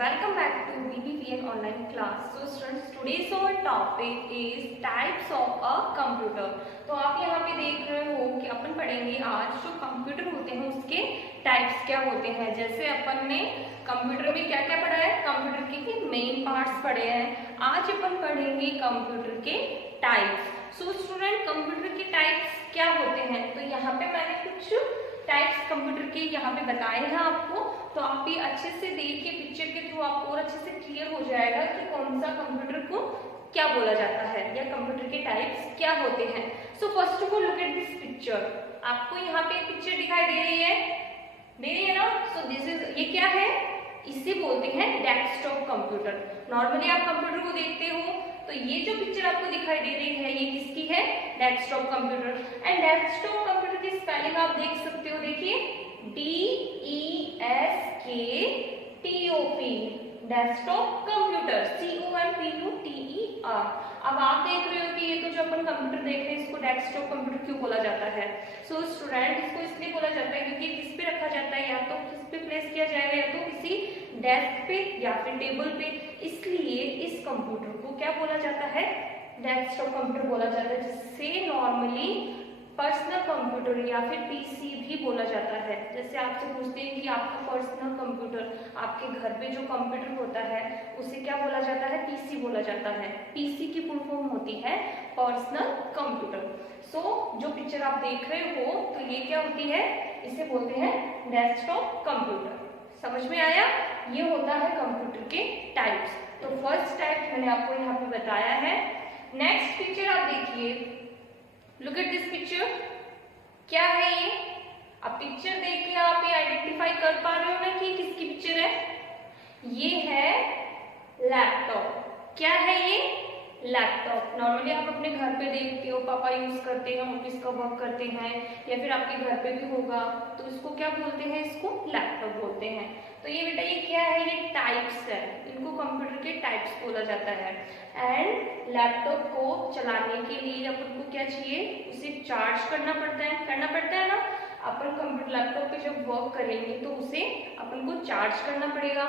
welcome back to BBVN online class. So students, today's our topic is types of a computer. तो आप यहाँ पे देख रहे हो कि अपन पढ़ेंगे आज जो कंप्यूटर होते हैं उसके टाइप्स क्या होते हैं। जैसे अपन ने कंप्यूटर में क्या क्या पढ़ा है, कंप्यूटर के मेन पार्ट्स पढ़े हैं। आज अपन पढ़ेंगे कंप्यूटर के टाइप्स। सो स्टूडेंट, कंप्यूटर के टाइप्स क्या होते हैं, तो यहाँ पे मैंने कुछ टाइप्स कंप्यूटर के यहाँ पे बताए हैं आपको, तो आप ये अच्छे से देख के पिक्चर के थ्रू आपको और अच्छे से क्लियर हो जाएगा कि कौन सा कंप्यूटर को क्या बोला जाता है या कंप्यूटर के टाइप्स क्या होते हैं। So first of all look at this picture. आपको यहाँ पे पिक्चर दिखाई दे रही है ना। सो दिस इज, ये क्या है, इसे बोलते हैं डेस्कटॉप कंप्यूटर। नॉर्मली आप कंप्यूटर को देखते हो तो ये जो पिक्चर आपको दिखाई दे रही है ये किसकी है, desktop computer. And desktop computer की स्पेलिंग आप देख सकते हो, देखिए DESKTOP, डेस्कटॉप कंप्यूटर, COMPUTER। अब आप देख रहे हो कि ये तो जो अपन कंप्यूटर देख रहे हैं इसको डेस्कटॉप कंप्यूटर क्यों बोला जाता है। सो स्टूडेंट, इसको इसलिए बोला जाता है क्योंकि किस पे रखा जाता है, या तो किस पे प्लेस किया जाएगा, या तो किसी डेस्क पे या फिर टेबल पे। इसलिए इस कंप्यूटर को क्या बोला जाता है, डेस्कटॉप कंप्यूटर बोला जाता है, जिससे नॉर्मली पर्सनल कंप्यूटर या फिर पीसी भी बोला जाता है। जैसे आपसे पूछते हैं कि आपका पर्सनल कंप्यूटर, आपके घर पे जो कंप्यूटर होता है उसे क्या बोला जाता है, पीसी बोला जाता है। पीसी की फुल फॉर्म होती है पर्सनल कंप्यूटर। सो जो पिक्चर आप देख रहे हो तो ये क्या होती है, इसे बोलते हैं डेस्कटॉप कंप्यूटर। समझ में आया, ये होता है कंप्यूटर के टाइप्स। तो फर्स्ट टाइप मैंने आपको यहाँ पे बताया है। नेक्स्ट पिक्चर आप देखिए, लुक एट दिस पिक्चर। क्या है ये, अब पिक्चर देख के आप ये आइडेंटिफाई कर पा रहे हो ना कि किसकी पिक्चर है। ये है लैपटॉप। क्या है ये, लैपटॉप। नॉर्मली आप अपने घर पे देखते हो, पापा यूज करते हैं, ऑफिस का वर्क करते हैं, या फिर आपके घर पे भी होगा, तो इसको क्या बोलते हैं, इसको लैपटॉप बोलते हैं। तो ये बेटा ये क्या है, ये टाइप्स है, इनको कंप्यूटर के टाइप्स बोला जाता है। एंड लैपटॉप को चलाने के लिए अपन को क्या चाहिए, उसे चार्ज करना पड़ता है ना। अपन कंप्यूटर लैपटॉप पे जब वर्क करेंगे तो उसे अपन को चार्ज करना पड़ेगा,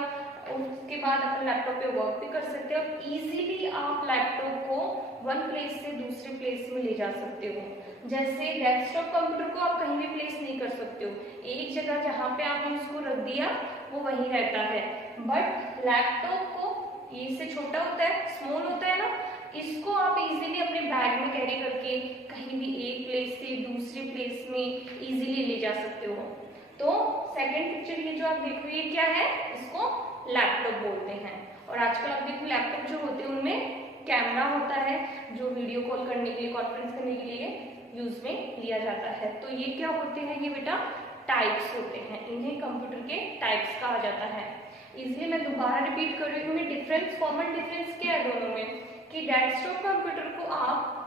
उसके बाद अपन लैपटॉप पे वर्क भी कर सकते हो। इजीली आप लैपटॉप को वन प्लेस से दूसरे प्लेस में ले जा सकते हो। जैसे डेस्कटॉप कंप्यूटर को आप कहीं भी प्लेस नहीं कर सकते हो, एक जगह जहाँ पे आपने उसको रख दिया वो वहीं रहता है। बट लैपटॉप को, ये इससे छोटा होता है, स्मॉल होता है ना, इसको आप इजीली अपने बैग में कैरी करके कहीं भी एक प्लेस से दूसरे प्लेस में इजीली ले जा सकते हो। तो सेकंड पिक्चर ये जो आप देख रहे हो ये क्या है, इसको लैपटॉप बोलते हैं। और आजकल आप देखो लैपटॉप जो होते हैं उनमें कैमरा होता है जो वीडियो कॉल करने के लिए, कॉन्फ्रेंस करने के लिए यूज में लिया जाता है। तो ये क्या होते हैं, ये बेटा टाइप्स होते हैं, इन्हें कंप्यूटर के टाइप्स कहा जाता है। इसलिए मैं दोबारा रिपीट कर रही हूँ, डिफरेंस, कॉमन डिफरेंस क्या है दोनों में, कि डेस्कटॉप कंप्यूटर को आप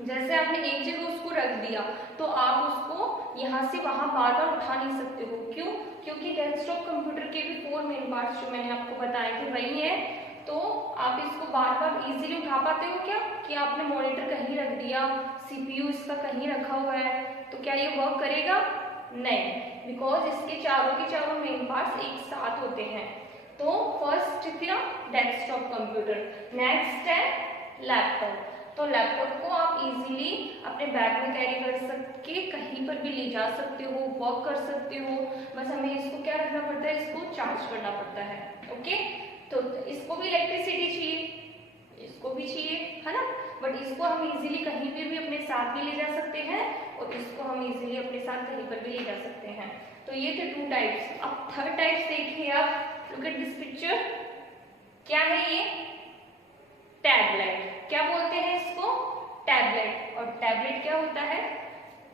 जैसे आपने एक जगह उसको रख दिया तो आप उसको यहाँ से वहां बार बार उठा नहीं सकते हो। क्यों, क्योंकि डेस्कटॉप कंप्यूटर के भी 4 मेन पार्ट्स जो मैंने आपको बताया कि वही है। तो आप इसको बार बार इजीली उठा पाते हो क्या, कि आपने मॉनिटर कहीं रख दिया, सीपीयू इसका कहीं रखा हुआ है, तो क्या ये वर्क करेगा, नहीं, बिकॉज इसके चारों के चारों मेन पार्ट्स एक साथ होते हैं। तो फर्स्ट क्या, डेस्कटॉप कंप्यूटर। नेक्स्ट है लैपटॉप। तो लैपटॉप को आप इजीली अपने बैग में कैरी कर सकते, कहीं पर भी ले जा सकते हो, वर्क कर सकते हो। बस हमें इसको क्या रखना पड़ता है, इसको चार्ज करना पड़ता है। ओके, तो इसको भी इलेक्ट्रिसिटी चाहिए, इसको भी चाहिए, है ना। बट इसको हम इजीली कहीं पर भी अपने साथ भी ले जा सकते हैं, और इसको हम इजीली अपने साथ कहीं पर भी ले जा सकते हैं। तो ये थे 2 टाइप्स। अब थर्ड टाइप्स देखिए आप, लुक एट दिस पिक्चर। क्या है ये, टैबलेट। क्या बोलते हैं इसको, टैबलेट। और टैबलेट क्या होता है,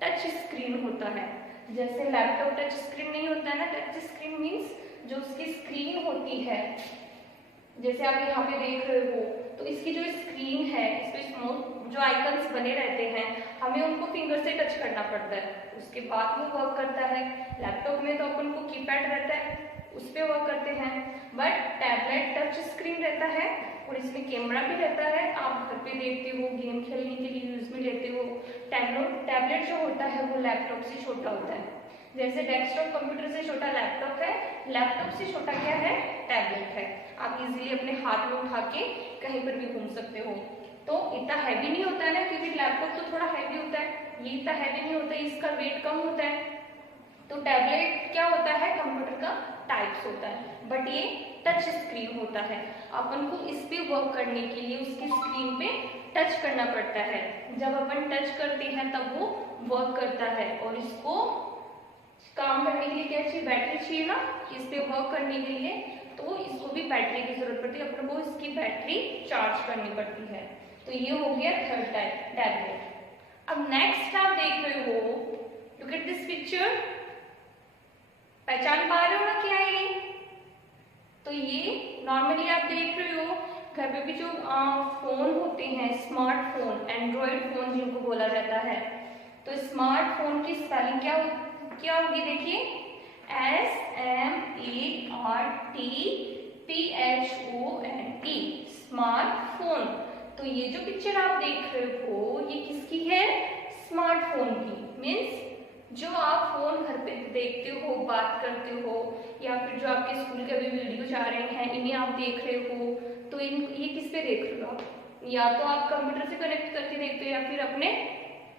टच स्क्रीन होता है। जैसे लैपटॉप टच स्क्रीन नहीं होता है ना, टच स्क्रीन मीन्स जो उसकी स्क्रीन होती है, जैसे आप यहाँ पे देख रहे हो, तो इसकी जो स्क्रीन है, इस पे स्मॉल जो आइकन्स बने रहते हैं, हमें उनको फिंगर से टच करना पड़ता है, उसके बाद वो वर्क करता है। लैपटॉप में तो अपन को कीपैड रहता है, उस पर वर्क करते हैं। बट टैबलेट टच स्क्रीन रहता है और इसमें कैमरा भी रहता है। आप घर पे देखते हो, गेम खेलने के लिए यूज में लेते हो। टैबलेट जो होता है वो लैपटॉप से छोटा होता है। जैसे डेस्कटॉप कंप्यूटर से छोटा लैपटॉप है, लैपटॉप से छोटा क्या है, टैबलेट है। आप इजीली अपने हाथ में उठा के कहीं पर भी घूम सकते हो। तो इतना हैवी नहीं होता है ना, क्योंकि लैपटॉप तो थोड़ा हैवी होता है, ये इतना हैवी नहीं होता है, इसका वेट कम होता है। तो टैबलेट क्या होता है, कंप्यूटर का टाइप्स होता है, बट ये टच स्क्रीन होता है। अपन को इस पे वर्क करने के लिए उसकी स्क्रीन पे टच करना पड़ता है। जब अपन टच करते हैं तब वो वर्क करता है। और इसको काम करने के लिए क्या चाहिए, बैटरी चाहिए ना, इस पे वर्क करने के लिए, तो इसको भी बैटरी की जरूरत पड़ती है, अपन को इसकी बैटरी चार्ज करनी पड़ती है। तो ये हो गया थर्ड टाइप, टैबलेट। अब नेक्स्ट आप देख रहे हो, लुक एट दिस पिक्चर, पहचान पा रहे हो ना क्या है ये? तो ये नॉर्मली आप देख रहे हो घर पे भी जो फोन होते हैं, स्मार्टफोन, एंड्रॉइड फोन जिनको बोला जाता है, तो स्मार्टफोन की स्पेलिंग क्या होगी, देखिए SMARTPHONE, स्मार्टफोन। तो ये जो पिक्चर आप देख रहे हो ये किसकी है, स्मार्टफोन की। मीन्स जो आप फोन घर पे देखते हो, बात करते हो, या फिर जो आपके स्कूल के अभी वीडियोज आ रहे हैं इन्हें आप देख रहे हो, तो ये किस पे देख रहे हो आप, या तो आप कंप्यूटर से कनेक्ट करके देखते हो, या फिर अपने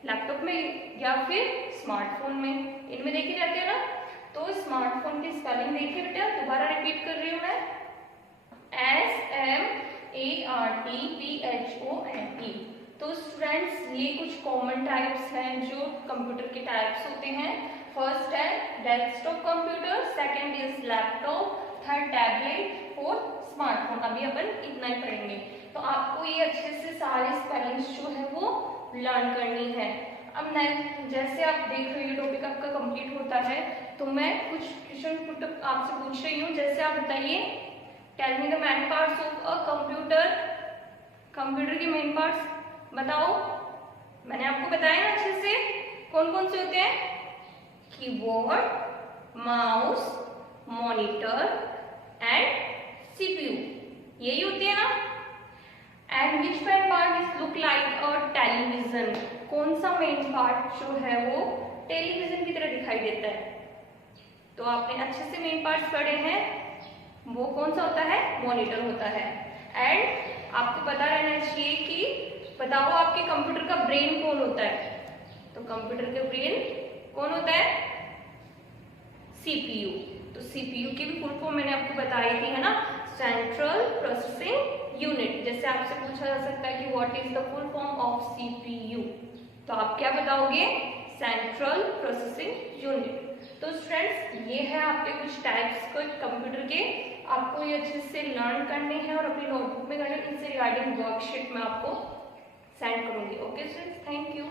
लैपटॉप में, या फिर स्मार्टफोन में, इनमें देखे जाते हैं ना। तो स्मार्टफोन की स्पेलिंग देखिए बेटा, दोबारा रिपीट कर रही हूँ मैं, SMARTPHONE। तो स्टूडेंट्स ये कुछ कॉमन टाइप्स हैं जो कंप्यूटर के टाइप्स होते हैं। फर्स्ट है desktop computer, second is laptop, third tablet, fourth smartphone. अभी अपन इतना ही पढ़ेंगे। तो आपको ये अच्छे से सारे स्पेलिंग्स जो है वो लर्न करनी है। अब नेक्स्ट, जैसे आप देख रहे हो टॉपिक आपका कंप्लीट होता है, तो मैं कुछ क्वेश्चन आपसे पूछ रही हूँ। जैसे आप बताइए, tell me the main parts of a computer. Computer के मेन पार्ट्स बताओ। मैंने आपको बताया ना अच्छे से, कौन कौन से होते हैं, keyboard, mouse, monitor and CPU, यही होती है ना। And which main part is look like a television, कौन सा मेन पार्ट जो है वो टेलीविजन की तरह दिखाई देता है। तो आपने अच्छे से मेन पार्ट्स पढ़े हैं, वो कौन सा होता है, मॉनिटर होता है। एंड आपको पता रहना चाहिए कि बताओ आपके कंप्यूटर का ब्रेन कौन होता है। तो कंप्यूटर का ब्रेन कौन होता है, सीपीयू। तो सीपीयू की भी फुल फॉर्म मैंने आपको बताई थी, है ना, सेंट्रल प्रोसेसिंग यूनिट। जैसे आपसे पूछा जा सकता है कि what is the full form of CPU, तो आप क्या बताओगे, सेंट्रल प्रोसेसिंग यूनिट। तो स्टूडेंट्स ये है आपके कुछ टाइप्स को कंप्यूटर के, आपको ये अच्छे से लर्न करने हैं और अपनी नोटबुक में करने। इनसे रिगार्डिंग वर्कशीट में आपको सेंड करूंगी। Okay students, thank you.